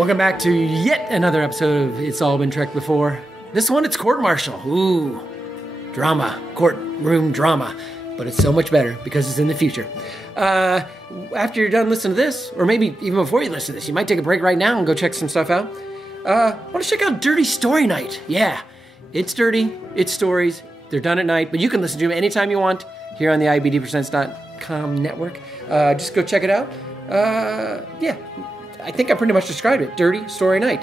Welcome back to yet another episode of It's All Been Trekked Before. This one, it's court-martial. Ooh, drama, courtroom drama. But it's so much better because it's in the future. After you're done listening to this, or maybe even before you listen to this, you might take a break right now and go check some stuff out. Want to check out Dirty Story Night. Yeah, it's dirty, it's stories, they're done at night, but you can listen to them anytime you want here on the IABDpresents.com network. Just go check it out. Yeah, I think I pretty much described it. Dirty Story Night.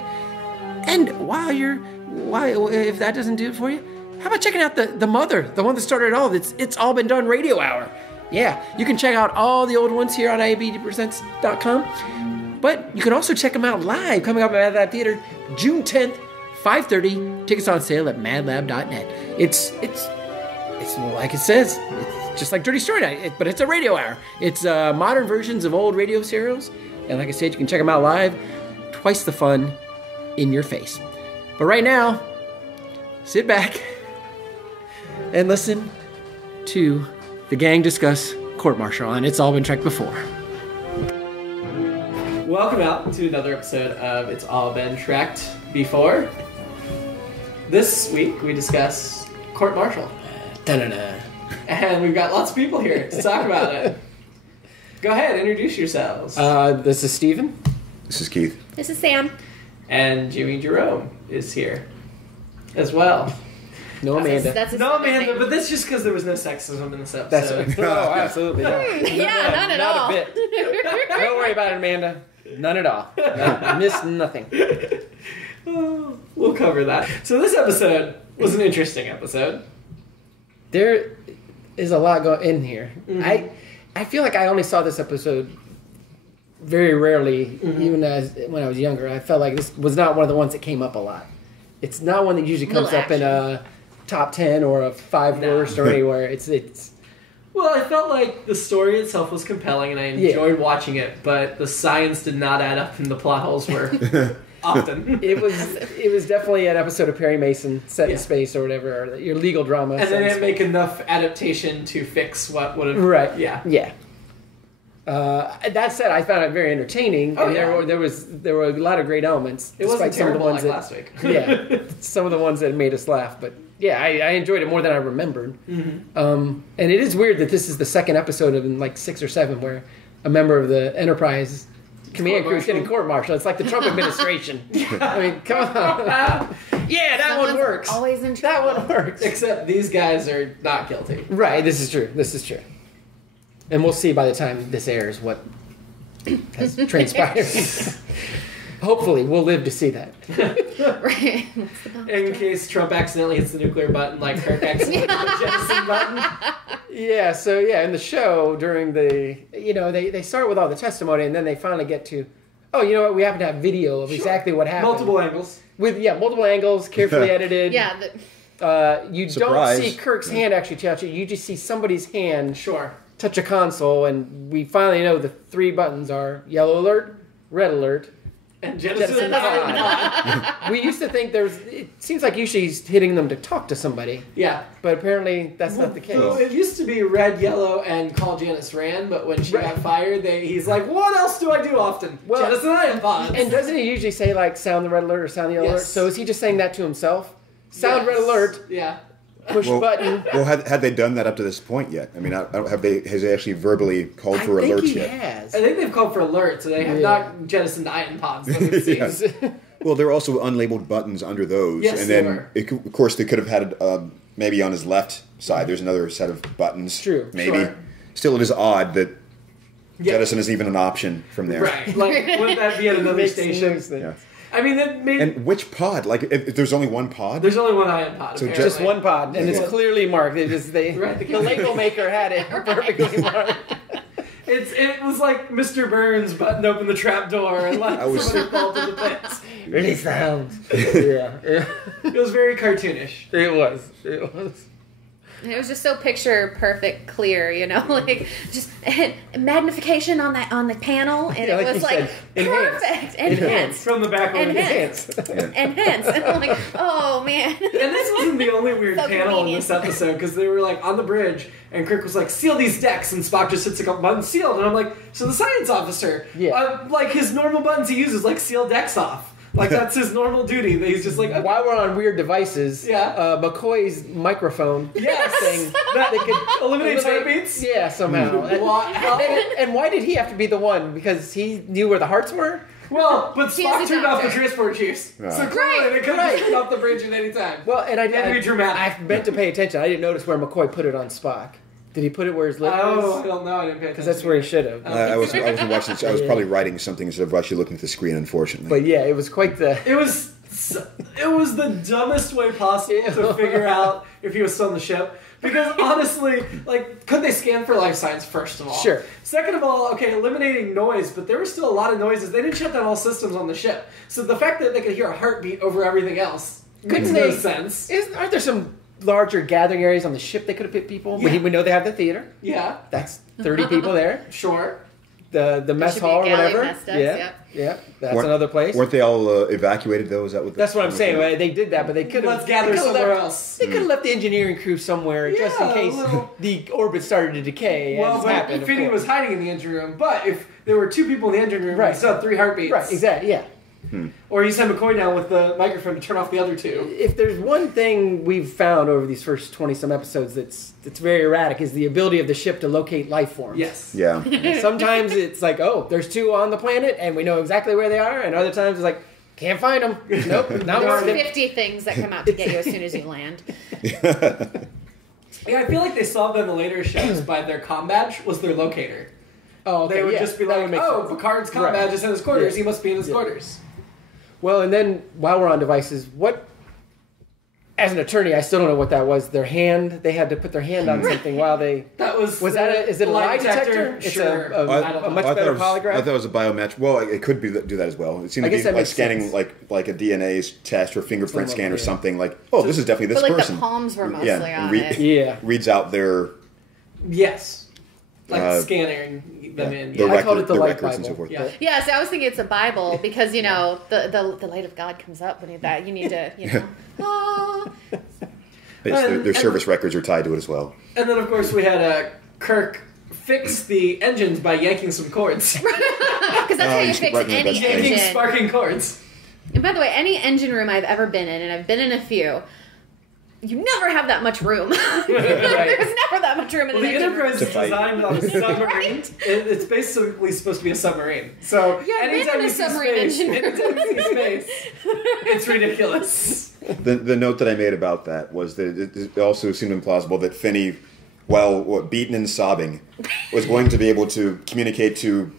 And if that doesn't do it for you, how about checking out the mother, the one that started it all? It's All Been Done Radio Hour. Yeah, you can check out all the old ones here on IABDpresents.com. But you can also check them out live, coming up at Mad Lab Theater, June 10th, 5:30. Tickets on sale at madlab.net. It's like it says. It's just like Dirty Story Night, but it's a radio hour. It's modern versions of old radio serials. And like I said, you can check them out live. Twice the fun in your face. But right now, sit back and listen to the gang discuss court-martial, and It's All Been Trekked Before. Welcome out to another episode of It's All Been Trekked Before. This week we discuss court-martial. Da-da-da. And we've got lots of people here to talk about it. Go ahead, introduce yourselves. This is Steven. This is Keith. This is Sam. And Jimmy-Jerome is here as well. No Amanda. No Amanda, but that's just because there was no sexism in this episode. Oh, absolutely not. Yeah, none at all. Not a bit. Don't worry about it, Amanda. None at all. Missed nothing. We'll cover that. So this episode was an interesting episode. There is a lot going in here. Mm-hmm. I feel like I only saw this episode very rarely, even when I was younger. I felt like this was not one of the ones that came up a lot. It's not one that usually comes up in a top 10 or a 5 worst or anywhere. It's. Well, I felt like the story itself was compelling and I enjoyed watching it, but the science did not add up and the plot holes were often. It was definitely an episode of Perry Mason set in space or whatever, or your legal drama. And they didn't make enough adaptation to fix what would have... Right. Yeah. Yeah. That said, I found it very entertaining, and there were a lot of great elements. It wasn't some of the terrible ones like last week. Yeah, some of the ones that made us laugh, but yeah, I enjoyed it more than I remembered. Mm-hmm. And it is weird that this is the second episode of like 6 or 7 where a member of the Enterprise command crew is getting court-martialed. It's like the Trump administration. I mean, come on. Yeah, that one works. Always in trouble. That one works. Except these guys are not guilty. Right, this is true. And we'll see by the time this airs what has transpired. Hopefully, we'll live to see that. Right. In case Trump accidentally hits the nuclear button like Kirk accidentally hit the jettison button. Yeah, so in the show, during the, they start with all the testimony and then they finally get to, you know what, we happen to have video of exactly what happened. Multiple angles. With, multiple angles, carefully edited. Yeah. You Surprise. don't see Kirk's hand actually touch it. You just see somebody's hand touch a console, and we finally know the 3 buttons are yellow alert, red alert, and jettison pod. We used to think it seems like usually he's hitting them to talk to somebody. Yeah. But apparently that's not the case. So it used to be red, yellow, and call Janice Rand, but when she got fired, he's like, what else do I do often? Well, jettison ion pods. And doesn't he usually say, like, sound the red alert or sound the yellow alert? So is he just saying that to himself? Sound red alert. Yeah. Push button. Well, had they done that up to this point yet? I mean, has they actually verbally called for alerts yet? Has. I think they've called for alerts, so they have not jettisoned ion pods. Well, there were also unlabeled buttons under those. Yes, and they then, were. of course, they could have had maybe on his left side, there's another set of buttons. True. Maybe. Sure. Still, it is odd that jettison isn't even an option from there. Right. Like, wouldn't that be at another station? Yeah. I mean, that made... And which pod? Like, if there's only one pod? There's only one ion pod. So just one pod, and it's clearly marked. The label maker had it perfectly marked. It was like Mr. Burns buttoned open the trap door and like somebody fall to the pits. Really sounds. Yeah. It was very cartoonish. It was. And it was just so picture perfect, clear, like just magnification on the panel, and Yeah, it like was you like said, perfect, enhanced, From the back of the enhanced, enhanced. And I'm like, oh man. And this wasn't the only weird So panel in this episode, because they were like on the bridge, and Kirk was like, seal these decks, and Spock just hits a couple buttons, sealed. And I'm like, so the science officer, like his normal buttons he uses, like seal decks off. Like that's his normal duty. That he's just like, okay. While we're on weird devices, McCoy's microphone thing that they could eliminate heartbeats. Yeah, somehow. And why did he have to be the one? Because he knew where the hearts were? Well, but He Spock is a turned off the doctor. transport chiefs. Right. So clearly they could have Right. just turned off the bridge at any time. Well, and I That'd be dramatic. I meant to pay attention. I didn't notice where McCoy put it on Spock. Did he put it where his lip I was? don't know. I didn't pay attention. Because that's where he should have. I wasn't watching this. I was probably writing something instead of actually looking at the screen, unfortunately. But yeah, it was quite the... It was the dumbest way possible to figure out if he was still on the ship. Because honestly, like, could they scan for life signs, first of all? Sure. Second of all, okay, eliminating noise, but there were still a lot of noises. They didn't shut down all systems on the ship. So the fact that they could hear a heartbeat over everything else makes no sense. Aren't there some larger gathering areas on the ship they could have put people? Yeah. We know they have the theater. Yeah, That's 30 people there. sure. The mess should be hall or galley whatever. mess decks, Yeah, that's Weren't- another place. Weren't they all evacuated, though? Is that what? That's what I'm saying. Right? They did that, but they could have. Let's gather somewhere else. They could have left the engineering crew somewhere just in Yeah, case well- the orbit started to decay. Well, as but happened, of Finney course. was hiding in the engine room. But if there were 2 people in the engine room, Right. you still had 3 heartbeats. Right, exactly, yeah. Or you send McCoy down with the microphone to turn off the other 2. If there's one thing we've found over these first 20-some episodes that's very erratic is the ability of the ship to locate life forms. Yes. Yeah. Sometimes it's like, oh, there's 2 on the planet and we know exactly where they are, and other times it's like, can't find them. Nope, not There's working. 50 things that come out to get you as soon as you land. Yeah, I feel like they solved that in the later shows by their comm badge was their locator. Oh, okay, They would yeah, just be that would like, make oh, sense. Picard's comm Right. badge is in his quarters. Yeah. He must be in his Yeah. quarters. Well, and then while we're on devices, what? As an attorney, I still don't know what that was. Their hand, they had to put their hand on something while they... That was Is it a lie detector? It's Sure. a much I better thought polygraph? it was a biometric. Well, it could be do that as well. It seemed I to guess be that like makes scanning sense. like a DNA test or fingerprint Something scan or like that. something. Like, oh, this is definitely this But like person. the palms were mostly on re- it. Yeah. Reads out their Yes. Like Uh, scanning them in. the Yeah. I called it the light records and so Bible. forth. Yeah. Yeah, so I was thinking it's a Bible because, the light of God comes up when you need to, ah. Their service records are tied to it as well. And then, of course, we had Kirk fix the engines by yanking some cords. Because that's how you he's fix right in the any best Yanking engine. sparking cords. And by the way, any engine room I've ever been in, and I've been in a few, you never have that much room. There's never that much room in Well, an the engine room. Enterprise is designed on a submarine. Right. It's basically supposed to be a submarine. So Yeah, I've been anytime in a you see submarine space, engine room. anytime you see space, it's ridiculous. The note that I made about that was that it also seemed implausible that Finney, while beaten and sobbing, was going to be able to communicate to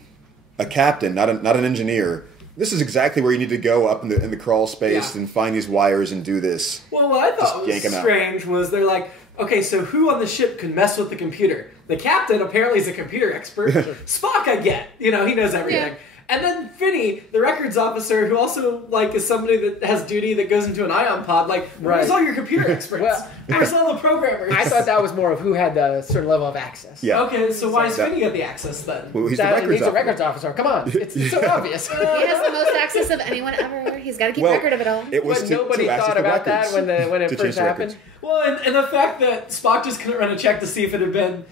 a captain, not an engineer. This is exactly where you need to go up in the crawl space Yeah. and find these wires and do this. Well, what I thought yank was 'em out. strange was they're like, okay, so who on the ship can mess with the computer? The captain apparently is a computer expert. Spock, I get. He knows everything. Yeah. And then Finney, the records officer, who also is somebody that has duty that goes into an ion pod. Like, where's Right. all your computer experts? Well, where's all the programmers? I thought that was more of who had the certain level of access. Yeah. Okay, so why is That- Finney got the access then? Well, he's He's a officer. records officer. Come on. It's so obvious. He has the most access of anyone ever. He's got to keep Well, record of it all. It was But to nobody access thought the about that records, when it to first change the records. happened. Well, and the fact that Spock just couldn't run a check to see if it had been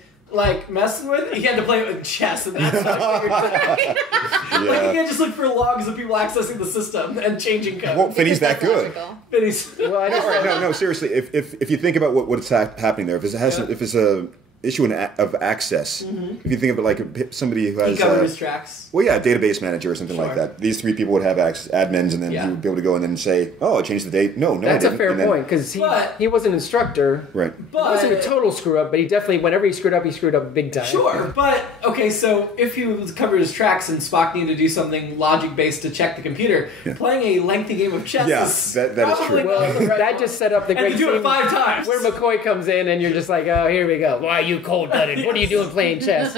messing with it, he had to play it with chess, and that's how I figured it out. Like, Yeah. you can't just look for logs of people accessing the system and changing code. Well, Finney's that That's good. logical. Finney's- Well, I know. All right, no, seriously. If you think about what's happening there, if it's a issue of access, if you think of it like somebody who he has covered his tracks. well, yeah, database manager or something like Sure. that. These 3 people would have access, admins, and then Yeah. he would be able to go and then say, "Oh, I changed the date." No, That's I a didn't. fair And then- point because But- he was an instructor. Right. He wasn't a total screw up, but he definitely, whenever he screwed up big time. Sure, but okay, so if he covered his tracks and Spock needed to do something logic-based to check the computer, playing a lengthy game of chess Yeah, is that is probably true. not Well, the right that one. just set up the And great to do it scene 5 times. where McCoy comes in and you're just like, oh, here we go. Why are you cold-blooded? What are you doing playing chess?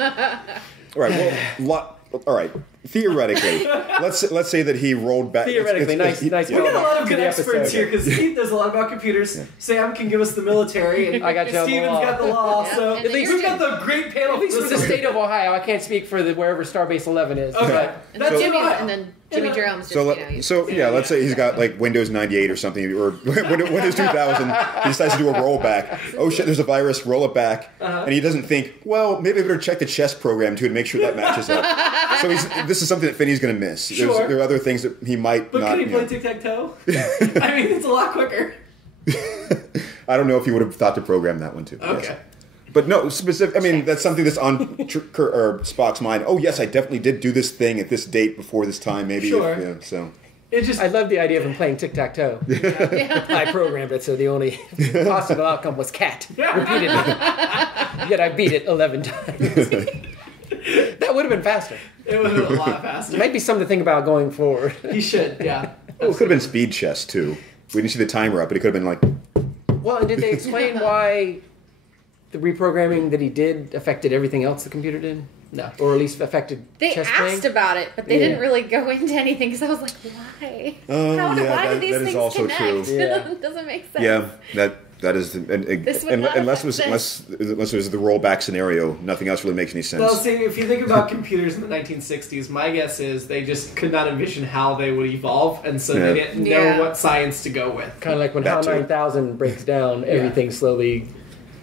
All right. Well, all right. Theoretically, let's say that he rolled back. Theoretically, nice. We got a lot of good experts here because Steve knows a lot about computers. Yeah. Sam can give us the military, and I got Steven's got the law. Yeah. So And we've got the great panel. At least for the state of Ohio, I can't speak for wherever Starbase 11 is. Okay, And then Jimmy-Jerome's just, let's say he's got like Windows 98 or something, or Windows 2000. He decides to do a rollback. Oh shit, there's a virus. Roll it back, and he doesn't think, well, maybe I better check the chess program too to make sure that matches up. So this is something that Finney's going to miss. Sure. There are other things that he might but not. But can he play tic-tac-toe? I mean, it's a lot quicker. I don't know if he would have thought to program that one too. Okay. Yes. But no, specific. I mean, that's something that's on Spock's mind. Oh yes, I definitely did do this thing at this date before this time. Maybe. Sure. So. I love the idea of him playing tic-tac-toe. Yeah. I programmed it, so the only possible outcome was cat. Repeatedly. Yet I beat it 11 times. That would have been faster. It would have been a lot faster. It might be something to think about going forward. He should, yeah. Oh, it could have been speed chess, too. We didn't see the timer up, but it could have been like... Well, and did they explain why the reprogramming that he did affected everything else the computer did? No. Or at least affected They chess asked playing? about it, but they didn't really go into anything because I was like, why? Why did these that is things also connect? true. Yeah. It doesn't make sense. Yeah, that is... This would not unless affect it was the rollback scenario, nothing else really makes any sense. Well, see, if you think about computers in the 1960s, my guess is they just could not envision how they would evolve, and so they didn't know what science to go with. Kind of like when HAL 9000 breaks down, everything slowly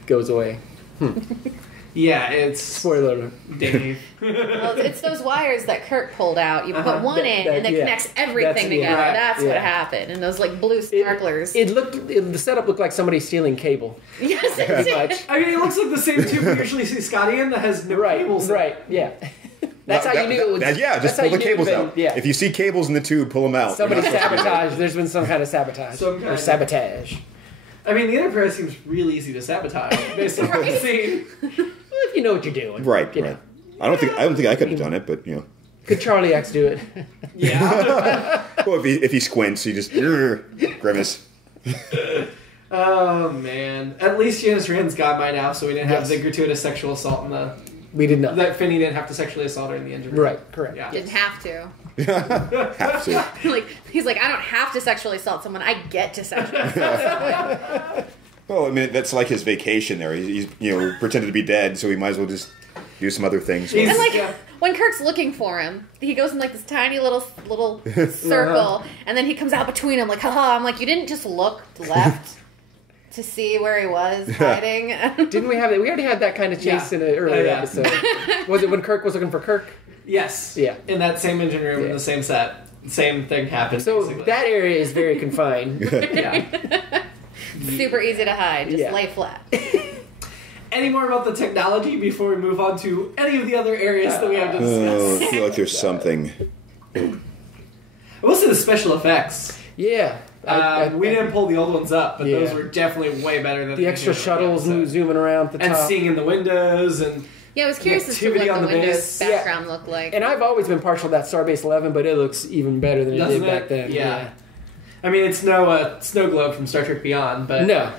goes away. Yeah, it's... Spoiler alert. Dave. Well, it's those wires that Kirk pulled out. You put one in, and it connects everything together. right. That's what happened. And those like blue sparklers. The setup looked like somebody stealing cable. Yes, it Pretty did. much. I mean, it looks like the same tube we usually see Scotty in that has no cables. Right, yeah. That's how you knew it was... just pull the cables out. Yeah. If you see cables in the tube, pull them out. Somebody sabotaged. There's been some kind of sabotage. Or sabotage. I mean, the Enterprise seems real easy to sabotage based on what we've seen. If you know what you're doing. Right, right. I don't think I could have done it, but you know. Could Charlie X do it? Yeah. Well, if he squints, he just grimace. Oh man! At least Janice Rand's got by now, so we didn't have the gratuitous sexual assault in the. We did not. That Finney didn't have to sexually assault her in the engine room. Right, correct. Yeah. Didn't have to. Have to. Like he's like, I don't have to sexually assault someone. I get to sexually assault someone. Well, I mean, that's like his vacation there. He's pretended to be dead, so he might as well just do some other things. And like when Kirk's looking for him, he goes in like this tiny little circle, and then he comes out between them like, haha. I'm like, you didn't just look left to see where he was hiding. Didn't we have that? We already had that kind of chase in an earlier episode. Was it when Kirk was looking for Kirk? Yes. Yeah. In that same engine room, in the same set, same thing happened. So basically. that area is very confined. Yeah. Super easy to hide. Just lay flat. Any more about the technology before we move on to any of the other areas that we have to discuss? I feel like there's something. I will say the special effects. Yeah. We didn't pull the old ones up, but those were definitely way better than the extra shuttles zooming around at the top. And seeing in the windows and... Yeah, I was curious as to what the Windows background looked like. And I've always been partial to that Starbase 11, but it looks even better than it did back then. Yeah. I mean, it's no Snow Globe from Star Trek Beyond, but... No.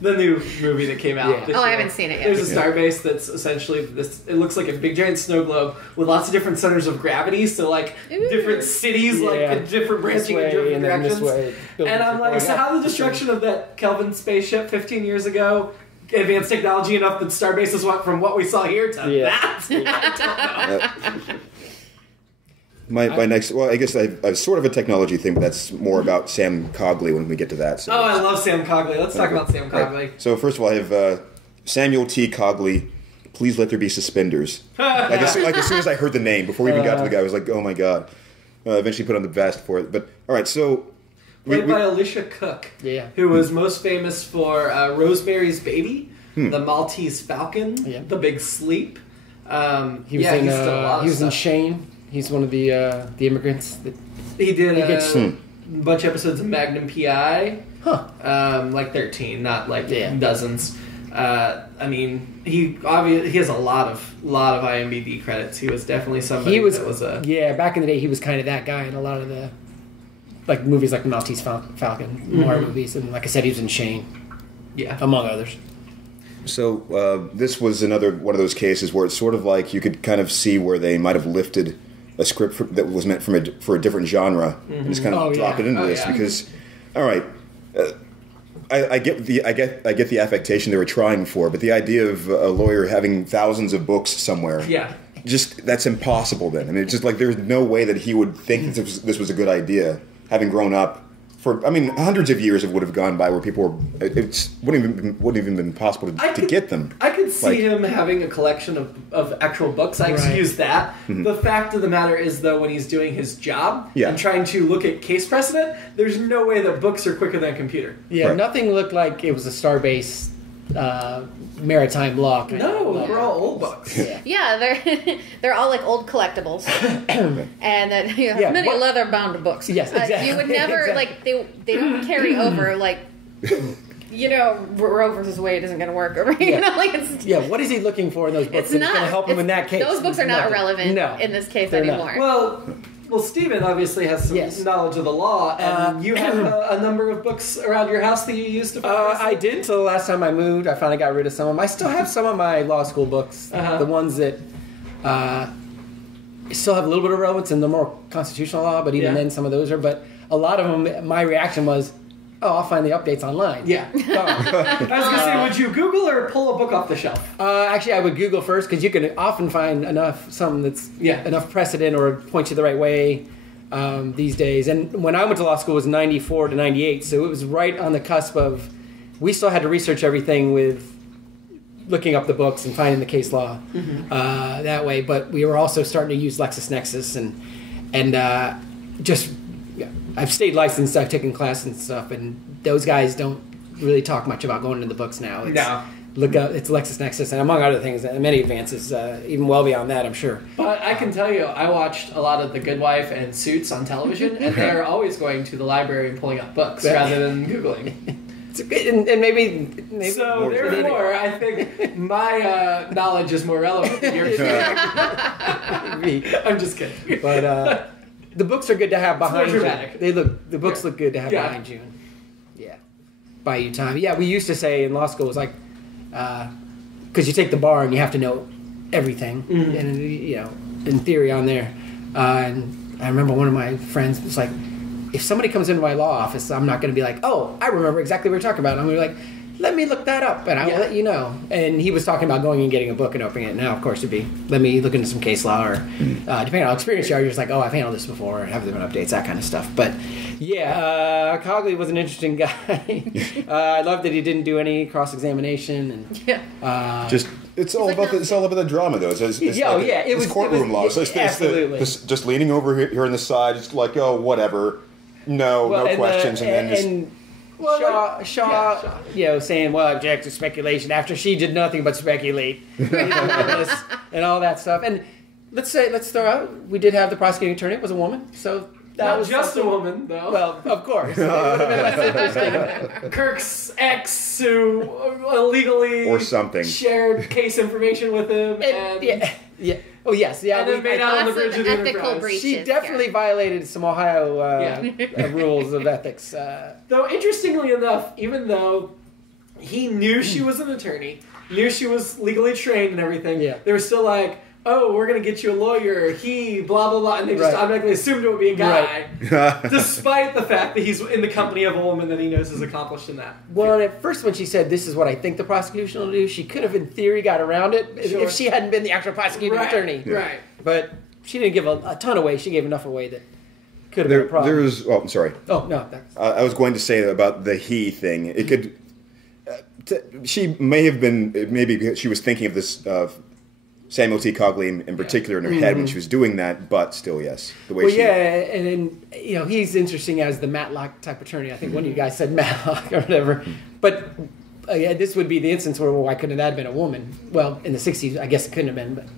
The new movie that came out this year. I haven't seen it yet. There's a starbase that's essentially this. It looks like a big giant snow globe with lots of different centers of gravity. So like different cities, like different branching in different directions. And I'm like, so how the destruction of that Kelvin spaceship 15 years ago advanced technology enough that starbases went from what we saw here to that? I don't know. My next, well, I guess I have sort of a technology thing, but that's more about Sam Cogley when we get to that. So I love Sam Cogley. Let's talk about Sam Cogley. Right. So first of all, I have Samuel T. Cogley. Please let there be suspenders. like as soon as I heard the name, before we even got to the guy, I was like, oh my god. Eventually put on the vest for it. But all right, so played by Alicia Cook, who was most famous for Rosemary's Baby, The Maltese Falcon, The Big Sleep. He was in Shane. He's one of the immigrants. That he did a bunch of episodes of Magnum P.I. Like 13, not like dozens. I mean, he has a lot of IMDb credits. He was definitely somebody that was a... Yeah, back in the day, he was kind of that guy in a lot of the like movies like Maltese Falcon, noir movies. And like I said, he was in Shane. Yeah. Among others. So this was another one of those cases where it's sort of like you could kind of see where they might have lifted a script that was meant for a different genre and just kind of drop it into this because, all right, I get the affectation they were trying for, but the idea of a lawyer having thousands of books somewhere, just that's impossible. Then I mean, it's just like there's no way that he would think this was a good idea, having grown up. Hundreds of years would have gone by where people were. It wouldn't even been possible to get them. I could see him having a collection of actual books. I excuse that. Mm-hmm. The fact of the matter is, though, when he's doing his job and trying to look at case precedent, there's no way that books are quicker than a computer. Yeah, nothing looked like it was a starbase maritime law. They're all old books. They're all like old collectibles, and then many leather bound books. Yes, exactly. You would never like they don't carry over like. Roe versus Wade isn't going to work. Or, what is he looking for in those books? It's not going to help him in that case. Those books are not relevant in this case anymore. Well, Stephen obviously has some knowledge of the law, and you have a number of books around your house that you used to I did until the last time I moved. I finally got rid of some of them. I still have some of my law school books, the ones that still have a little bit of relevance in the more constitutional law, but even then some of those are. But a lot of them, my reaction was, I'll find the updates online. Yeah. I was going to say, would you Google or pull a book off the shelf? Actually, I would Google first because you can often find something that's enough precedent or point you the right way these days. And when I went to law school, it was 94 to 98, so it was right on the cusp of, we still had to research everything with looking up the books and finding the case law that way. But we were also starting to use LexisNexis and just... I've stayed licensed, I've taken classes and stuff, and those guys don't really talk much about going into the books now. Look up, it's LexisNexis, and among other things, many advances, even well beyond that, I'm sure. But I can tell you, I watched a lot of The Good Wife and Suits on television, and they're always going to the library and pulling up books rather than Googling. It's good, and maybe so therefore, I think my knowledge is more relevant than yours. I'm just kidding. But... the books are good to have behind you. The books look good to have behind you. Buy you time. Yeah, we used to say in law school, it was like, because you take the bar and you have to know everything, and in theory on there. And I remember one of my friends was like, if somebody comes into my law office, I'm not going to be like, oh, I remember exactly what we're talking about. I'm going to be like, let me look that up, and I will let you know. And he was talking about going and getting a book and opening it. Now, of course, it'd be, let me look into some case law, or depending on how experienced you are, you're just like, oh, I've handled this before, and have them updates, that kind of stuff. But, Cogley was an interesting guy. I love that he didn't do any cross-examination. And, it's all about the drama, though. It was courtroom law. So absolutely. Just leaning over here on the side, just like, oh, whatever. No questions, Shaw, saying, well, I object to speculation after she did nothing but speculate, and all that stuff. And let's throw out, we did have the prosecuting attorney was a woman, so that was just a woman, though. Well, of course. It would have been less interesting. Kirk's ex, who illegally or something shared case information with him, Oh yes, and then made out on the bridge of ethical breaches. She definitely violated some Ohio rules of ethics. Though interestingly enough, even though he knew she was an attorney, knew she was legally trained and everything, they were still like, oh, we're going to get you a lawyer, he, blah, blah, blah, and they just automatically assumed it would be a guy, despite the fact that he's in the company of a woman that he knows is accomplished in that. Well, and at first when she said, this is what I think the prosecution will do, she could have, in theory, got around it if she hadn't been the actual prosecuting attorney. Right. But she didn't give a ton away. She gave enough away that could have been a problem. I'm sorry. Oh, no. I was going to say about the he thing. It could... she may have been... Maybe she was thinking of this... Samuel T. Cogley in particular in her head when she was doing that, but still, yes. The way and he's interesting as the Matlock type attorney. I think one of you guys said Matlock or whatever. But this would be the instance where, why couldn't that have been a woman? Well, in the 60s, I guess it couldn't have been,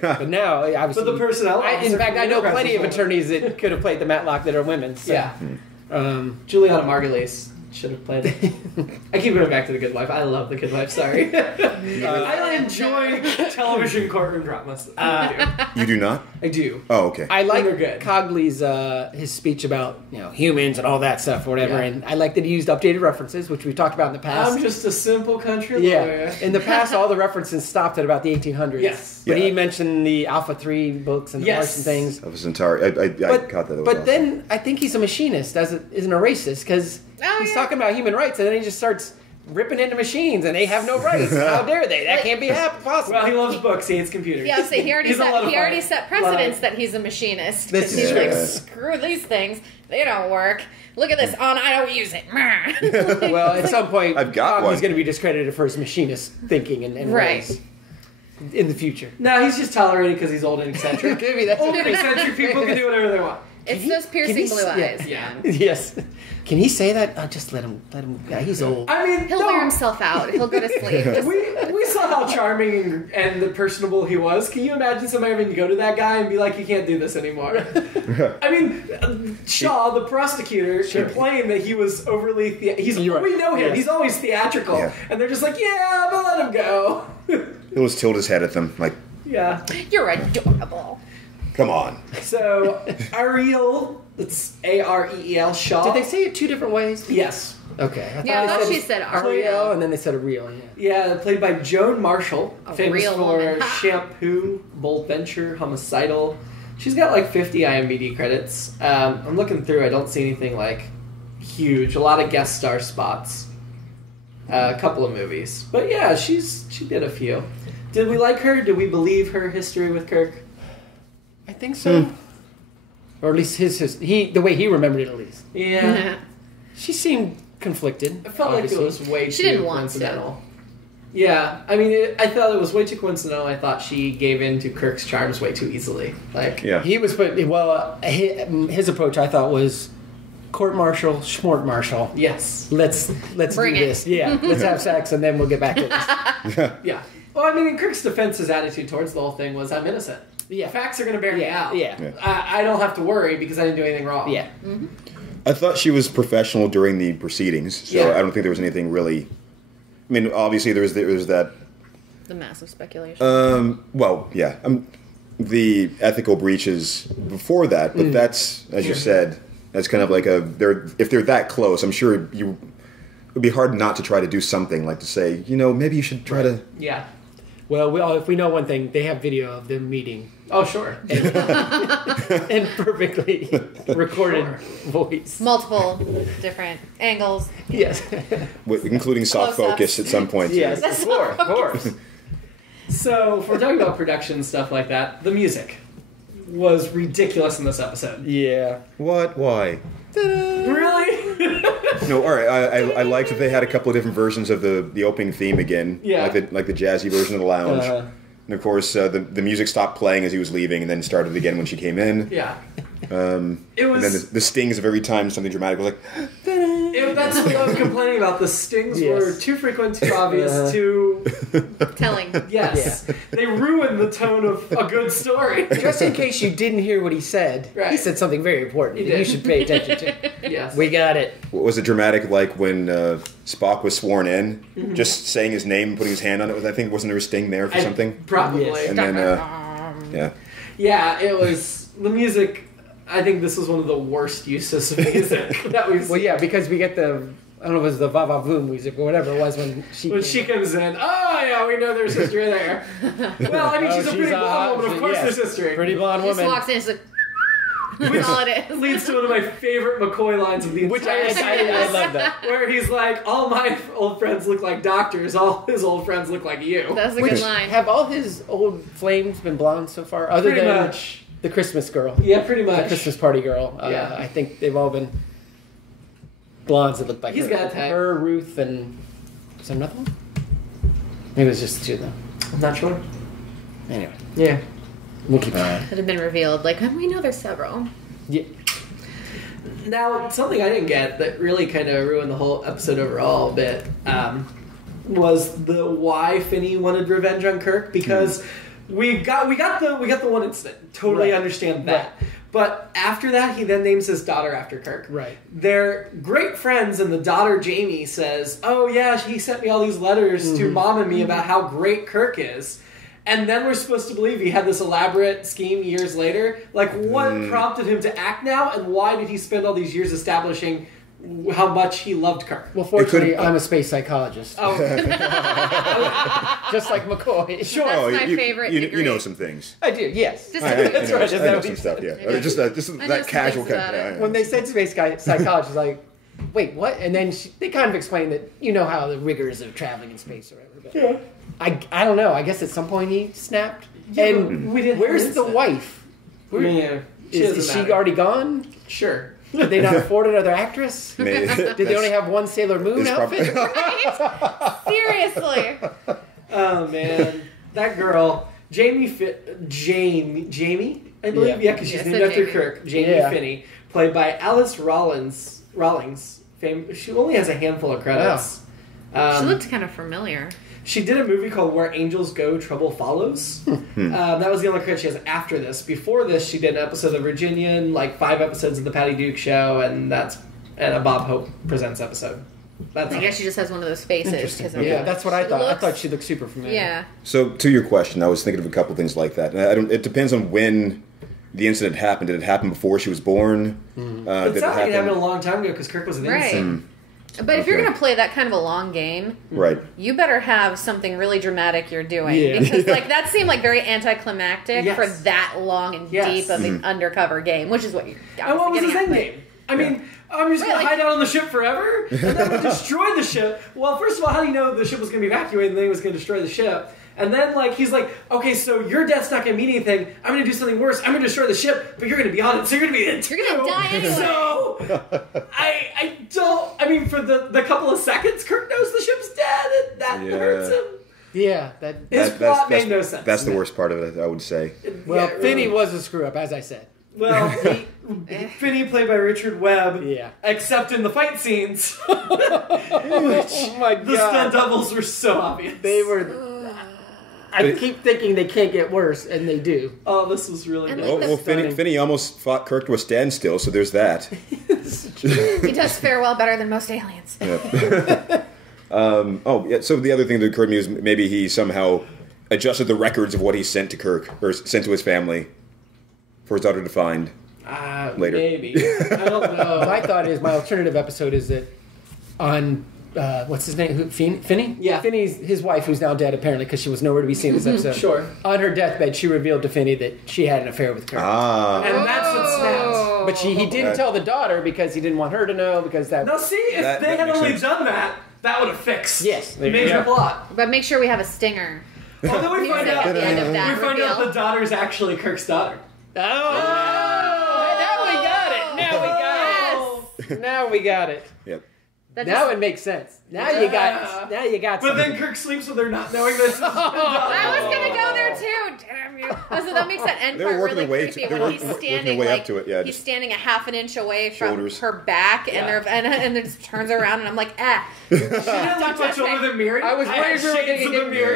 but now, obviously... But the personnel... in fact, I know plenty of attorneys that could have played the Matlock that are women. So. Juliana Margulies. Should have played it. I keep going back to The Good Wife. I love The Good Wife, sorry. I enjoy television courtroom dramas. You do not? I do. Oh, okay. I like good. Cogley's his speech about humans and all that stuff, or whatever, Yeah. and I like that he used updated references, which we talked about in the past. I'm just a simple country yeah. lawyer. In the past, all the references stopped at about the 1800s. Yes. But Yeah. he mentioned the Alpha 3 books and the Martian things. That was entire. I caught that. But then I think he's a machinist, isn't a racist, because he's talking about human rights, and then he just starts ripping into machines, and they have no rights. How dare they? That can't be possible. Well, he loves books. He hates computers. Yeah, so he already set precedence that he's a machinist. This He's is like, true. screw these things. They don't work. Look at this. Oh, no, I don't use it. Well, at some point, I've got one. He's going to be discredited for his machinist thinking and Right. ways in the future. No, he's just tolerated because he's old and eccentric. Maybe that's Old and eccentric people can do whatever they want. It's those piercing blue eyes. Yeah. Yes. Can he say that? Just let him. Yeah, he's old. I mean, He'll wear himself out. He'll go to sleep. Just- we saw how charming and personable he was. Can you imagine somebody having to go to that guy and be like, you can't do this anymore? I mean, Shaw, the prosecutor, complained that he was overly... You're right. We know him. Yes. He's always theatrical. Yeah. And they're just like, yeah, but let him go. He'll just tilt his head at them, like, Yeah. You're adorable. come on. So, Ariel, it's A-R-E-E-L, Shaw. Did they say it two different ways? Yes. Okay. Yeah, I they thought she said Ariel, Ariel. and then they said Ariel. Yeah. Yeah, played by Joan Marshall, A famous real for woman. Shampoo, Bold Venture, Homicidal. She's got like 50 IMDb credits. I'm looking through, I don't see anything like huge. A lot of guest star spots. A couple of movies. But yeah, she did a few. Did we like her? Did we believe her history with Kirk? I think so. Or at least the way he remembered it, at least. Yeah. She seemed conflicted. I felt obviously. like it was way She too didn't want coincidental. Yeah, I mean, I thought it was way too coincidental. I thought she gave in to Kirk's charms way too easily. Like, Yeah. He was his approach, I thought, was court-martial, schmort-martial. yes. Let's Bring do it. this. Yeah, let's have sex, and then we'll get back to this. Yeah. Well, I mean, in Kirk's defense, his attitude towards the whole thing was, I'm innocent. Yeah. Facts are going to bear me out. Yeah. I don't have to worry because I didn't do anything wrong. Yeah. I thought she was professional during the proceedings, so Yeah. I don't think there was anything really. I mean, obviously there was that. The massive speculation. Well, yeah, the ethical breaches before that, but that's, as you said, that's kind of like if they're that close, I'm sure it would be hard not to try to do something, like to say, maybe you should try to. Yeah. Well, if we know one thing, they have video of them meeting Oh, sure. and perfectly recorded voice. Multiple different angles. Yes. Including soft Close-ups. focus at some point. Yes, of course. So, if we're talking about production stuff like that, the music was ridiculous in this episode. Yeah. What? Why? Really? No, all right. I liked that they had a couple of different versions of the opening theme again. Yeah. Like the jazzy version of the lounge. And of course, the music stopped playing as he was leaving, and then started again when she came in. Yeah. It And then was. the stings of every time something dramatic was like, That's what I was complaining about. The stings Yes. were too frequent, too obvious, too. Telling. Yes. They ruined the tone of a good story. Just in case you didn't hear what he said, he Right. said something very important He that did. you should pay attention to. Yes. We got it. what was it dramatic like when Spock was sworn in? Just saying his name and putting his hand on it. I think wasn't there a sting there for something? Probably. Yes. And then, yeah. Yeah, it was. The music. I think this was one of the worst uses of music that we've seen. Well, yeah, because we get the, I don't know if it was the Va Va Voom music or whatever it was when she When she comes in, oh yeah, we know there's history there. Well, I mean, she's a pretty blonde woman, of course there's history. Pretty blonde He just woman. walks in and is like, that's all it is. Leads to one of my favorite McCoy lines of the Which entire I series. love that. Where he's like, all my old friends look like doctors, all his old friends look like you. That's a Which, good line. have all his old flames been blonde so far? Other Pretty than much. the Christmas girl. Yeah, pretty The much. Christmas party girl. Yeah. I think they've all been blondes that look like He's her. got a type. Her, Ruth, and... Is there another one? Maybe it was just the two, though. I'm not sure. Anyway, Yeah. we'll keep an eye on it. Could have been revealed. Like, we know there's several. Yeah. Now, something I didn't get that really kind of ruined the whole episode overall a bit was the why Finney wanted revenge on Kirk, because we got the one incident. Totally Right. understand that. But after that, he then names his daughter after Kirk. Right. They're great friends, and the daughter, Jamie, says, oh, yeah, he sent me all these letters to Mom and me about how great Kirk is. And then we're supposed to believe he had this elaborate scheme years later. Like, what prompted him to act now, and why did he spend all these years establishing how much he loved Kirk? Well, fortunately, I'm a space psychologist. Oh, just like McCoy. Sure. That's my favorite degree. You know some things. I do, yes. Just That's right. I know some stuff, yeah. Just that casual kind of... When they said space psychologist, like, wait, what? And then they kind of explained that you know how the rigors of traveling in space or whatever. But Yeah. I don't know. I guess at some point he snapped. Yeah, and we didn't where's miss the it. wife? Yeah. Is she already gone? Sure. Did they not afford another actress? Maybe. Did they only have one Sailor Moon outfit? Right? Seriously. Oh, man. That girl, Jamie, I believe? Yeah, because she's Yes, named after Jamie. Kirk. Jamie Finney, played by Alice Rawlings. She only has a handful of credits. She looked kind of familiar. She did a movie called Where Angels Go, Trouble Follows. That was the only credit she has after this. Before this, she did an episode of Virginian, like 5 episodes of The Patty Duke Show, and a Bob Hope Presents episode. That's I guess she just has one of those faces. Yeah, that's what I thought. I looks- thought she looked super familiar. Yeah. So, to your question, I was thinking of a couple things like that. And it depends on when the incident happened. Did it happen before she was born? It sounds like it happened a long time ago because Kirk was an Right. innocent. But if you're going to play that kind of a long game, Right. you better have something really dramatic you're doing. Yeah. Because like that seemed like very anticlimactic Yes. for that long and Yes. deep of an undercover game, which is what you're And what was his end but- game? I mean, I'm just Right, going to like- hide out on the ship forever? And then we destroy the ship. Well, first of all, how do you know the ship was going to be evacuated and then he was going to destroy the ship? And then, like, he's like, okay, so your death's not going to mean anything. I'm going to do something worse. I'm going to destroy the ship, but you're going to be on it, so you're going to be in it too. You're gonna die anyway. So, I mean, for the couple of seconds Kirk knows the ship's dead, and that hurts him. Yeah, His plot made no sense. That's the worst part of it, I would say. well, Yeah, Finney really. was a screw up, as I said. Well, Finney played by Richard Webb, Yeah. except in the fight scenes. Oh my The stunt doubles were so obvious. They were. I keep thinking they can't get worse, and they do. Oh, this was really And good. like Well, stunning. Finney almost fought Kirk to a standstill, so there's that. He does farewell better than most aliens. So the other thing that occurred to me was maybe he somehow adjusted the records of what he sent to Kirk, or sent to his family, for his daughter to find. Later. Maybe. I don't know. My thought is, my alternative episode is that on, what's his name? Finney? Yeah. Finney's, his wife, who's now dead apparently, because she was nowhere to be seen in this episode. Sure. On her deathbed, she revealed to Finney that she had an affair with Kirk. And that's what snapped. But he didn't tell the daughter because he didn't want her to know, because that... Now, see, if That they had makes only sense. done that, that would have fixed Yes, the there you major go. plot. But make sure we have a stinger. Although we find out At the end of that we find out reveal. the daughter's actually Kirk's daughter. Oh! Now we got it! Now we got it! Now we got it. Yep. That Now just- it makes sense. Now you got But something. then Kirk sleeps with her not knowing this. I was gonna go there too. Damn you! So that makes that end They were part working really their way creepy to- they when were he's working standing their way up like to it, yeah, he's just- standing a half an inch away from Shoulders. her back, and Yeah. and then just turns around, and I'm like, She didn't look much older than Miri. I was had worried we were shades going of the Miri.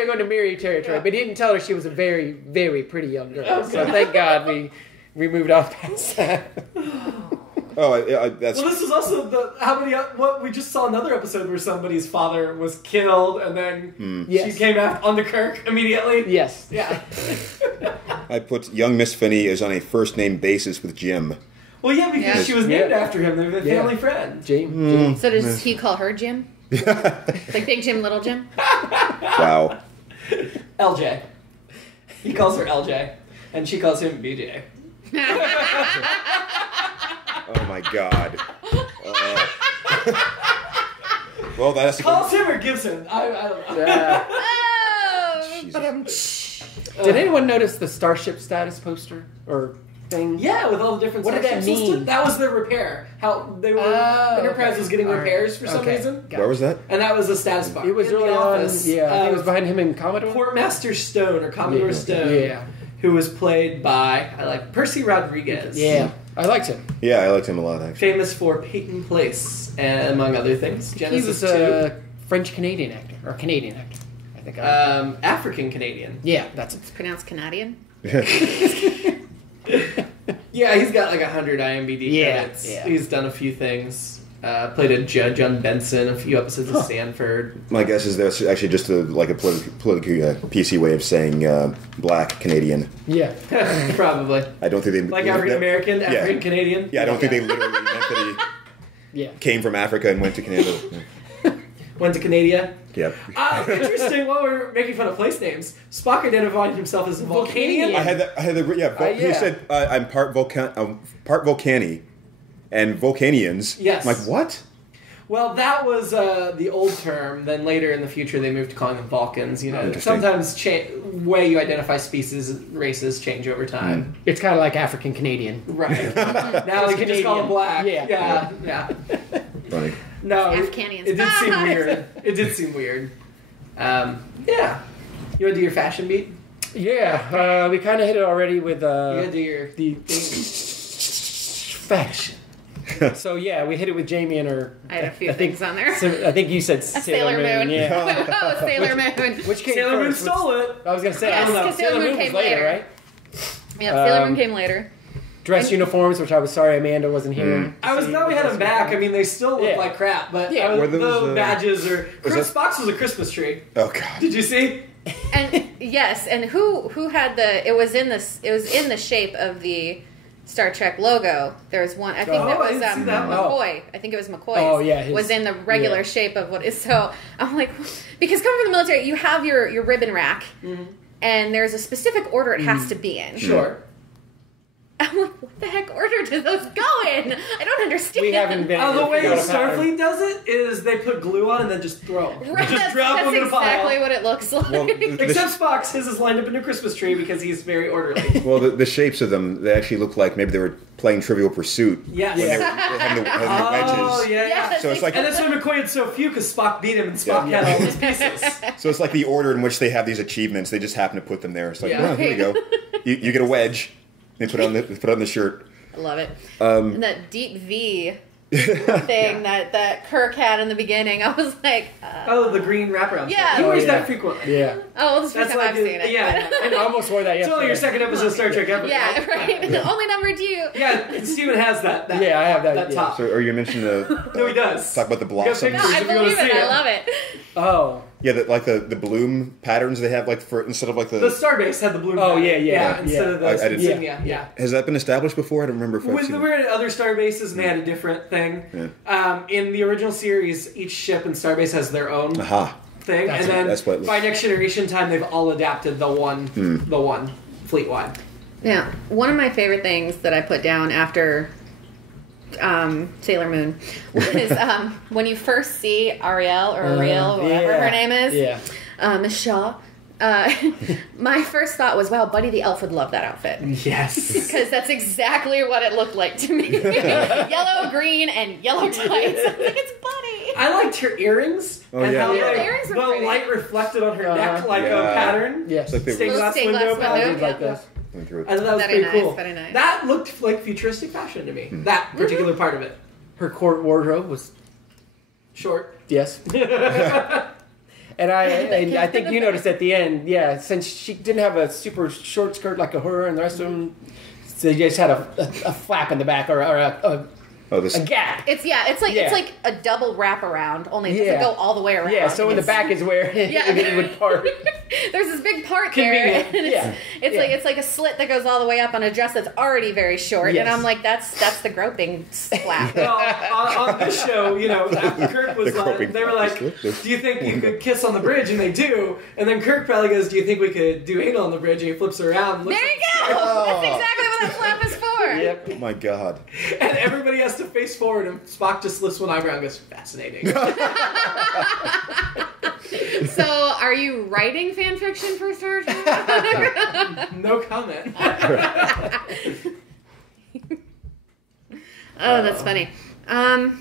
to go into Miri territory, but he didn't tell her she was a very, very pretty young girl. Okay. So thank God we moved on past that. That's Well, this was also what we just saw another episode where somebody's father was killed, and then Yes. she came out onto Kirk immediately. Yes. Yeah. I put young Miss Finney is on a first name basis with Jim. Well, yeah, because Yeah. she was named Yeah. after him. They're a Yeah. family friend. James. So does he call her Jim? Like Big Jim, Little Jim? Wow. LJ. He calls her LJ, and she calls him BJ. Oh my God. Well, that's Calls him or gives him? I don't know. Oh, Jesus. but I'm. Did anyone notice the Starship status poster or thing? Yeah, with all the different. What did that starships listed. mean? That was their repair. How they were. Oh, Enterprise okay. was getting All right. repairs for some Okay. reason, Got Where was that? and that was the status bar. It was in early the on. office. Yeah, I think it was of behind him in Commodore. Portmaster Stone or Commodore Yeah. Stone. Yeah. Who was played by Percy Rodriguez. Yeah, I liked him. Yeah, I liked him a lot, actually. Famous for Peyton Place, and among other things. He Genesis was a French-Canadian actor. Or Canadian actor, I think. 2. African Canadian. Yeah, that's it. It's pronounced Canadian. Yeah, he's got like 100 IMDb credits. Yeah. He's done a few things. Played a judge on Benson, a few episodes of Sanford. My guess is that's actually just a politically PC way of saying black Canadian. Yeah. Probably. I don't think they Like African American, Yeah. African Canadian. Yeah, I don't think they literally meant that Yeah. he came from Africa and went to Canada. Went to Canada. Yep. Interesting. While we're making fun of place names, Spock identified himself as a Vulcanian. I had the yeah. He said I'm part Vulcani, and Vulcanians. Yes. I'm like, what? Well, that was the old term. Then later in the future, they moved to calling them Vulcans. You know, Interesting. sometimes way you identify species, races change over time. It's kind of like African Canadian. Right. Now you can just call them black. Yeah. Yeah. Funny. No, Afghanians. it did seem weird. It did seem weird. Yeah. You want to do your fashion beat? Yeah, we kind of hit it already with You gotta do your the fashion. So yeah, we hit it with Jamie and her. I had a few things on there. I think you said Sailor Moon. Yeah. Oh, Sailor Moon. Which came Sailor Moon first? stole it. I was gonna say. Yes, I don't know. because Sailor Moon was came later, later. right? Yeah, Sailor Moon came later. Dress uniforms, which I was sorry Amanda wasn't here. I was glad we had them back. I mean, they still look Yeah. like crap, but Yeah. Were those, the badges are. was Chris that- Box was a Christmas tree. Oh God. Did you see? And yes, and who had the? It was in the shape of the Star Trek logo. There was one. I think Oh, that I was didn't see that one. McCoy. I think it was McCoy. Oh, yeah, his- was in the regular yeah. shape of what is. So I'm like, because coming from the military, you have your ribbon rack, and there's a specific order it has to be in. Sure. I'm like, what the heck order do those go in? I don't understand. We haven't been. The way figured out a pattern. Starfleet does it is they put glue on and then just throw them. Right, Just that's drop them in a exactly pile. what it looks like. Well, Except Spock's, his is lined up in a Christmas tree because he's very orderly. well, the shapes of them, they actually look like maybe they were playing Trivial Pursuit. Yes. When they were having the wedges. Oh, yeah. Yes, So it's like- And that's why McCoy had so few, because Spock beat him and Spock had all his pieces. So it's like the order in which they have these achievements. They just happen to put them there. It's like, Yeah. oh, here you go. You get a wedge. They put on the shirt. I love it. And that deep V thing that Kirk had in the beginning, I was like, Oh, the green wraparound. Yeah. He wears Oh, yeah. that frequently. Yeah. oh, well, this is the That's first time like, I've seen it. yeah. I almost wore that It's only yesterday. your second episode of Star Trek ever. Yeah, right. Only number 2. Yeah, Steven has that Yeah, I have that, that yeah. top. So are you mentioning the... No, he does. Talk about the You gotta blossoms. pick No, I If you wanna believe it. see I it. love it. Oh. Yeah, the bloom patterns they have, like, for instead of like The Starbase had the blue. Oh, pattern. yeah. Instead of the I didn't- insignia. Yeah. Has that been established before? I don't remember if I've When seen we it. were at other Starbases and they had a different thing. In the original series, each ship and Starbase has their own Aha. thing, That's and then that's what it by Next Generation time, they've all adapted the one fleet-wide. Yeah, one of my favorite things that I put down after Sailor Moon was when you first see Ariel or Ariel, whatever her name is, Miss Shaw. My first thought was, wow, Buddy the Elf would love that outfit. Yes. Because that's exactly what it looked like to me. Yellow, green, and yellow tights. I think it's Buddy. I liked her earrings Oh, and yeah. how Yeah, like, the earrings were the pretty. light reflected on her neck like a Yeah. pattern. Yes. Like they Stained were glass Stained window glass I pattern. did like this. going through I it. thought that was Very pretty nice, cool. very nice. That looked like futuristic fashion to me. That particular part of it. Her court wardrobe was Short. yes. And I think you noticed at the end, yeah, since she didn't have a super short skirt like her and the rest of them, so you just had a flap in the back or a gap. It's like a double wraparound, only it doesn't Yeah. go all the way around. Yeah, so in the back is where it would part. There's this big part there, Convenient. and it's like a slit that goes all the way up on a dress that's already very short, Yes. and I'm like, that's the groping flap. Well, on this show, after Kirk was The like, groping they were flap. like, "Do you think you could kiss on the bridge?" And they do. And then Kirk probably goes, "Do you think we could do anal on the bridge?" And he flips around. And looks There you go. That's exactly what that flap is for. Yep. Oh my God. and everybody has to face forward, and Spock just lifts one eyebrow and goes, "Fascinating." So, are you writing fan fiction for Star Trek? No comment. Oh, that's funny. And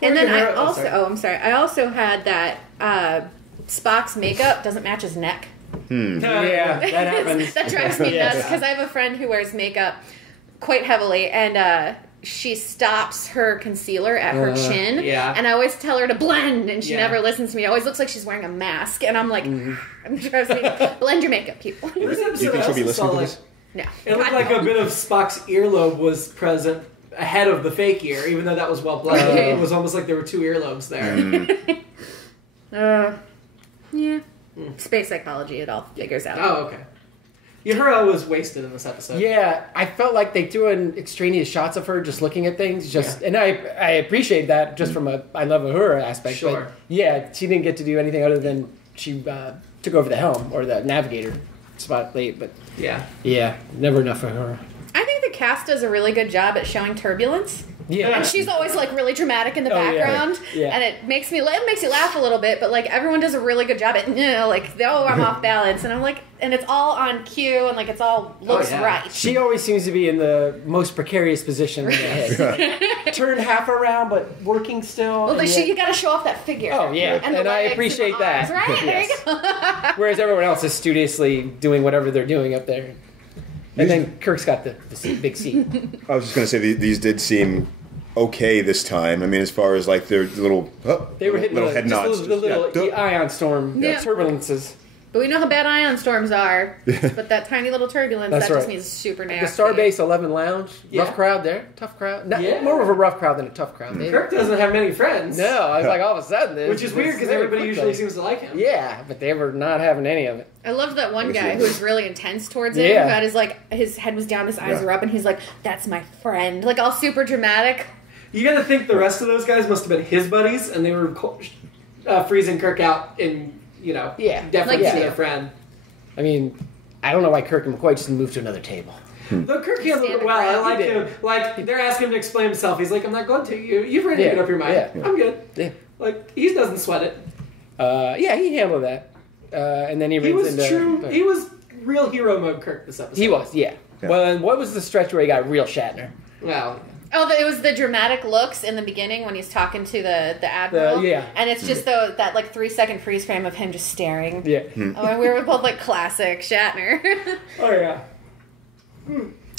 then I also, sorry. I'm sorry, I also had that Spock's makeup doesn't match his neck. Yeah, that happens. That drives me Yes. nuts because I have a friend who wears makeup quite heavily, and she stops her concealer at her chin. Yeah. And I always tell her to blend, and she Yeah. never listens to me. It always looks like she's wearing a mask, and I'm like, it drives me. Blend your makeup, people. This episode Do you think I she'll be also saw, listening to like, this? No. It looked like a bit of Spock's earlobe was present ahead of the fake ear, even though that was well blended. It was almost like there were two earlobes there. Yeah. Space psychology, it all figures out. Oh, okay. Uhura was wasted in this episode. Yeah, I felt like they threw in extraneous shots of her just looking at things. And I appreciate that just from I love Uhura aspect. Sure. But yeah, she didn't get to do anything other than she took over the helm or the navigator spot late. But yeah, never enough for her. I think the cast does a really good job at showing turbulence. Yeah, and she's always like really dramatic in the background, and it makes you laugh a little bit. But like everyone does a really good job at I'm off balance, and I'm like, and it's all on cue, and like it's all looks right. She always seems to be in the most precarious position in the head. Turned half around, but working still. Well, you got to show off that figure. Oh yeah, and I appreciate that. Right? There you go. Whereas everyone else is studiously doing whatever they're doing up there. And then Kirk's got the big seat. I was just going to say these did seem okay this time. I mean, as far as like their little they were hitting little head nods, the little ion storm turbulences. But we know how bad ion storms are. But that tiny little turbulence, that just means super nasty. The Starbase 11 Lounge, rough crowd there, tough crowd. More of a rough crowd than a tough crowd. Kirk doesn't have many friends. No, I was like all of a sudden. Which is weird because everybody usually seems to like him. Yeah, but they were not having any of it. I loved that one guy who was really intense towards him. Who had his head was down, his eyes were up, and he's like, "That's my friend." Like all super dramatic. You got to think the rest of those guys must have been his buddies, and they were freezing Kirk out in deference to their friend. I mean, I don't know why Kirk and McCoy just moved to another table. Though Kirk handled it well. I like him. Like, they're asking him to explain himself. He's like, I'm not going to. You've already made up your mind. Yeah. I'm good. Yeah. Like, he doesn't sweat it. He handled that. And then he was into... He was real hero mode Kirk this episode. He was, yeah. Well, and what was the stretch where he got real Shatner? Well... Oh, it was the dramatic looks in the beginning when he's talking to the admiral. And it's just that like 3-second freeze frame of him just staring. Yeah. Oh, we were both like classic Shatner. Oh, yeah.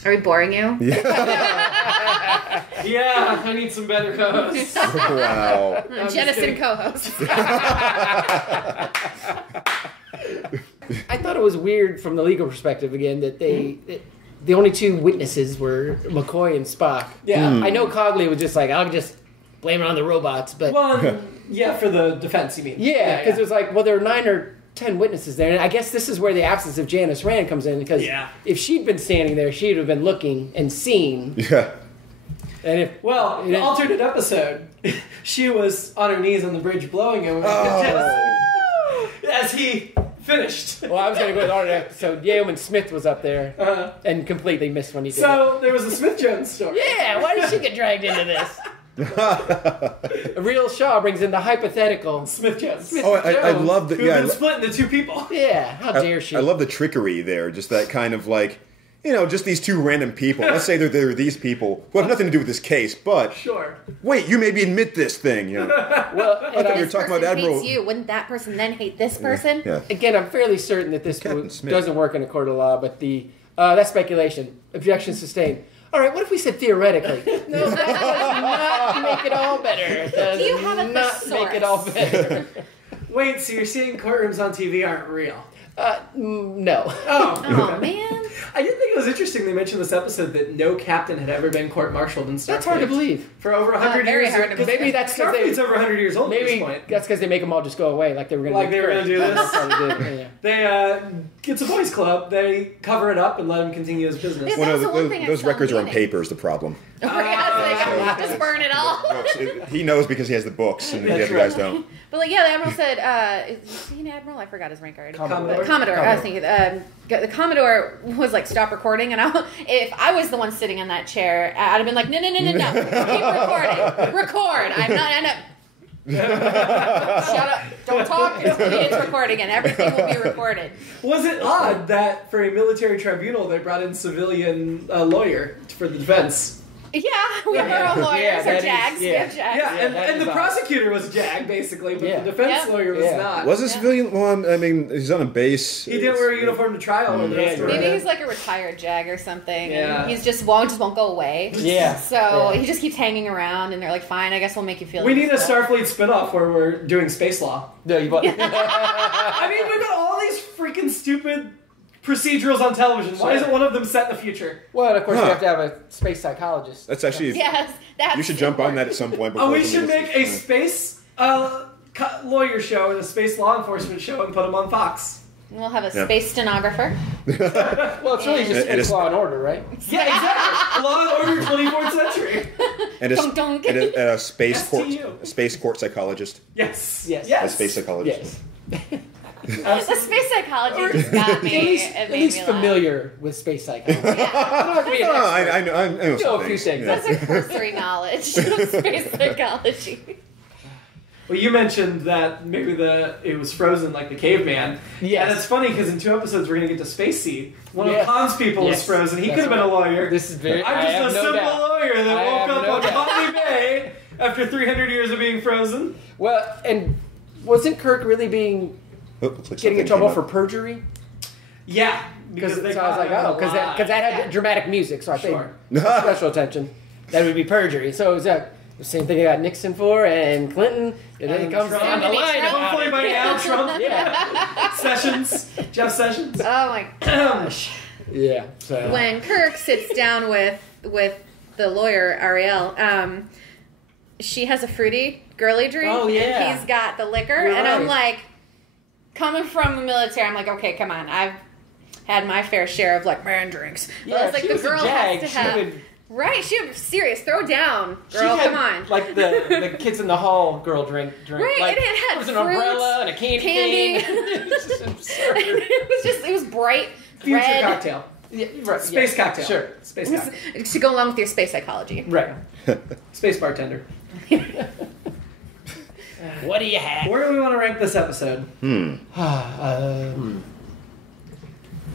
Are we boring you? Yeah. Yeah, I need some better co-hosts. Wow. Jettison co-host. I thought it was weird from the legal perspective again that the only two witnesses were McCoy and Spock. Yeah. I know Cogley was just like, I'll just blame it on the robots, but... Well, for the defense, you mean. Yeah, because it was like, well, there are 9 or 10 witnesses there, and I guess this is where the absence of Janice Rand comes in, because if she'd been standing there, she'd have been looking and seen. Yeah. And the alternate episode, she was on her knees on the bridge blowing him as he... finished. Well, I was going to go with our episode. Yeoman Smith was up there and completely missed when he did So there was a Smith-Jones story. Yeah, why did she get dragged into this? A real Shaw brings in the hypothetical Smith-Jones. I love that. Who've been split into two people. Yeah, how dare she? I love the trickery there. Just that kind of like, just these two random people. Let's say they're these people who have nothing to do with this case, but wait, you maybe admit this thing. Well, I thought you were talking about Admiral. Hates you. Wouldn't that person then hate this person? Yeah. Again, I'm fairly certain that this doesn't work in a court of law, but that's speculation. Objection sustained. All right, what if we said theoretically? No, that does not make it all better. Do you have a thesaurus? Make it all better. Wait, so you're saying courtrooms on TV aren't real? No. Oh, man. I did think it was interesting they mentioned this episode that no captain had ever been court-martialed in Starfleet. That's hard to believe. For over 100 very years. hard to believe. Maybe that's because Starfleet's over 100 years old at this point. That's because they make them all just go away, like they were going to do this. It's a boys' club. They cover it up and let him continue his business. Yeah, those records are on paper is the problem. Just burn it all. He knows because he has the books, and the other guys don't. But the Admiral said, is he an Admiral? I forgot his rank already. Commodore. I was thinking, the Commodore was like, stop recording, and if I was the one sitting in that chair, I'd have been like, no, keep recording. Record. I'm not. Shut up. Don't talk. It's recording, and everything will be recorded. Was it odd that for a military tribunal they brought in civilian lawyer for the defense? Yeah, we have our own lawyers, our JAGs. We have JAGs. Yeah, and the prosecutor was JAG, basically, but the defense lawyer was not. Was a civilian? Well, I mean, he's on a base. He didn't wear a uniform to trial. Maybe he's like a retired JAG or something, and he's just won't go away. Yeah. So he just keeps hanging around, and they're like, fine, I guess we'll make you feel We need a Starfleet spinoff where we're doing space law. No, I mean, we've got all these freaking stupid procedurals on television. Why isn't one of them set in the future? Well, of course, you have to have a space psychologist. That's actually... Yes, that's You should jump on that at some point. We should make a space lawyer show and a space law enforcement show and put them on Fox. We'll have a space stenographer. Well, it's really just space law and order, right? Yeah, exactly. Law and order 24th century. And a space court psychologist. Yes. A space psychologist. Yes. The space psychology just got me. At least familiar with space psychology. I know a few things. That's a cursory knowledge of space psychology. Well, you mentioned that maybe it was frozen like the caveman. Yes. And it's funny because in 2 episodes we're going to get to Space Seed. One of Han's people was frozen. He could have been a lawyer. This is very... I'm just a simple lawyer that woke up on Holly Bay after 300 years of being frozen. Well, and wasn't Kirk really getting in trouble for perjury? Yeah. Because I was like, because that had dramatic music, so I paid special attention. That would be perjury. So it was the same thing I got Nixon for, and Clinton, and then it comes down the line. Hopefully by now, Trump. Sessions. Jeff Sessions. Oh my gosh. Yeah. So. When Kirk sits down with the lawyer, Ariel, she has a fruity, girly drink. Oh, yeah. And he's got the liquor. You're and right. I'm like, coming from the military, I'm like, okay, come on. I've had my fair share of, like, man drinks. But Yeah, it's like she the was a girl jag. has to have... Right, she was serious. Throw down, girl. Had, come on. Like the kids in the hall girl drink. Right, like, and it had was an fruits, umbrella and a candy cane. It's just absurd. it was bright Future red. cocktail. Yeah, right. Space cocktail. Sure. Space cocktail. To go along with your space psychology. Right. Space bartender. What do you have? Where do we want to rank this episode?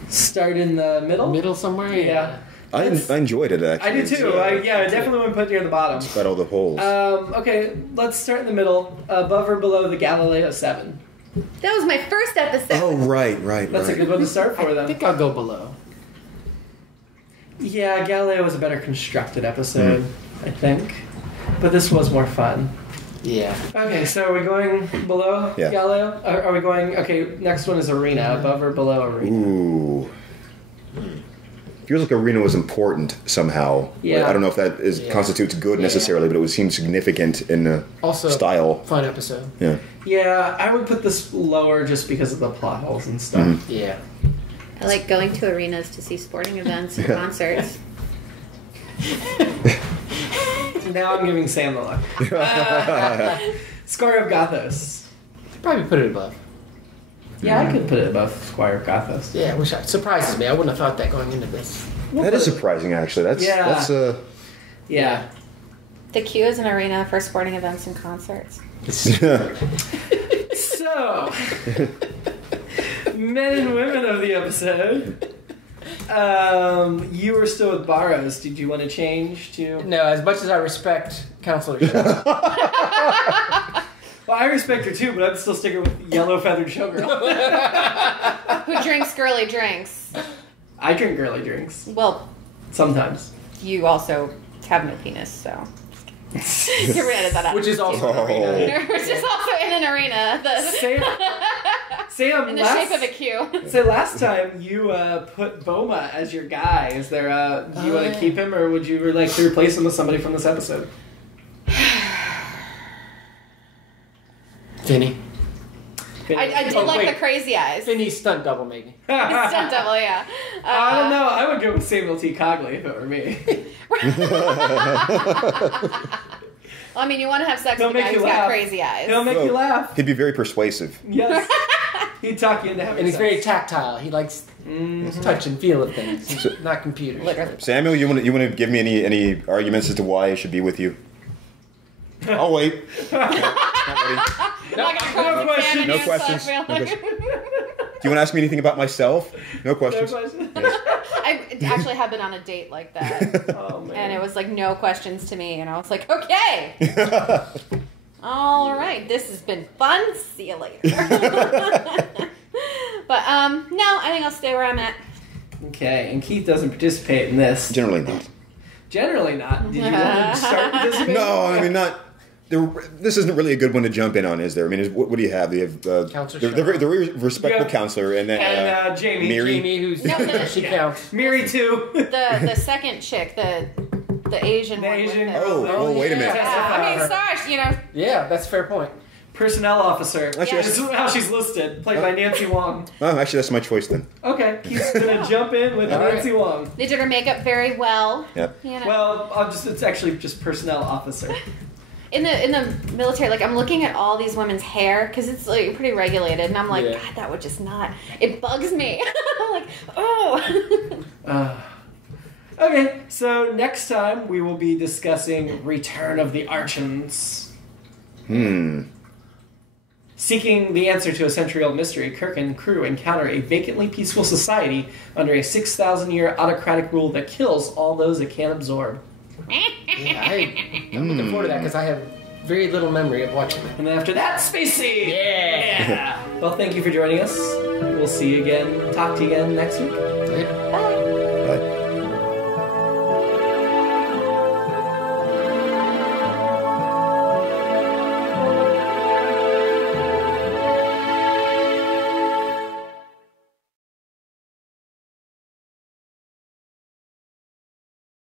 Start in the middle? Middle somewhere? Yeah. I enjoyed it, actually. I did too. I definitely wouldn't put it near the bottom. Despite all the holes. Okay, let's start in the middle. Above or below the Galileo 7? That was my first episode. Oh, right. That's a good one to start for, though. I think I'll go below. Yeah, Galileo was a better constructed episode, I think. But this was more fun. Yeah. Okay, so are we going below Galileo? Are we going... Okay, next one is Arena. Above or below Arena? Ooh. Feels like Arena was important somehow. Yeah. I don't know if that constitutes good necessarily, but it seemed significant in the style. Fun episode. Yeah. Yeah, I would put this lower just because of the plot holes and stuff. Yeah. I like going to arenas to see sporting events and concerts. Now I'm giving Sam the look. Squire of Gothos. Probably put it above. Yeah, I could put it above Squire of Gothos. Yeah, it surprises me. I wouldn't have thought that going into this. That is surprising, actually. That's Yeah. The Q is an arena for sporting events and concerts. So, men and women of the episode. You were still with Barrows. Did you want to change to... No, as much as I respect Counselor Shaw. Well, I respect her too, but I'm still sticking with Yellow Feathered Showgirl. Who drinks girly drinks? I drink girly drinks. Well, sometimes. You also have no penis, so... Get rid of that. Which is also an arena. Which is also in an arena. Sam, in the shape of a Q. So last time you put Boma as your guy. Is there do you want to keep him, or would you like to replace him with somebody from this episode? Finney. I did like the crazy eyes. Finney's stunt double, maybe. Stunt double, yeah. I don't know. I would go with Samuel T. Cogley if it were me. Well, I mean, you want to have sex with a guy who's got crazy eyes. He'll make you laugh. He'd be very persuasive. Yes. He'd talk you into having And he's sex. very tactile. He likes touch and feel of things. He's not computers. Literally. Samuel, you want to give me any arguments as to why I should be with you? I'll wait. Not ready. No questions. No questions. No questions. Do you want to ask me anything about myself? No questions. No questions. Yes. I actually have been on a date like that. Oh, man. And it was like no questions to me. And I was like, okay. All right. This has been fun. See you later. But no, I think I'll stay where I'm at. Okay, and Keith doesn't participate in this. Generally not. Generally not. Did you want to start participating? No, I mean not. this isn't really a good one to jump in on, is there? I mean, what do you have? You have Counselor the very respectable counselor, and then Jamie. Miri. Jamie, who's she counts. Miri too. The second chick, the Asian one. Asian with girl. Oh, wait a minute. I mean, sorry, you know. Yeah, that's a fair point. Personnel officer. Actually, This is how she's listed, played by Nancy Wong. Oh, actually, that's my choice then. Okay, he's gonna jump in with Nancy Wong. They did her makeup very well. Yep. You know. Well, it's actually just personnel officer. In the military, like I'm looking at all these women's hair because it's like pretty regulated, and I'm like, Yeah. God, that would just not. It bugs me. I'm like, oh. Okay, so next time we will be discussing Return of the Archons. Seeking the answer to a century-old mystery, Kirk and crew encounter a vacantly peaceful society under a 6,000-year autocratic rule that kills all those it can absorb. Yeah, I'm looking forward to that because I have very little memory of watching that. And then after that, Spacey! Yeah! Well, thank you for joining us. We'll see you again, talk to you again next week.